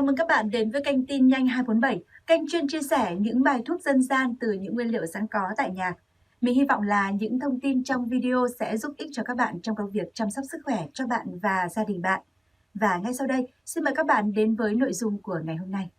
Chào mừng các bạn đến với kênh Tin Nhanh 247, kênh chuyên chia sẻ những bài thuốc dân gian từ những nguyên liệu sẵn có tại nhà. Mình hy vọng là những thông tin trong video sẽ giúp ích cho các bạn trong công việc chăm sóc sức khỏe cho bạn và gia đình bạn. Và ngay sau đây, xin mời các bạn đến với nội dung của ngày hôm nay.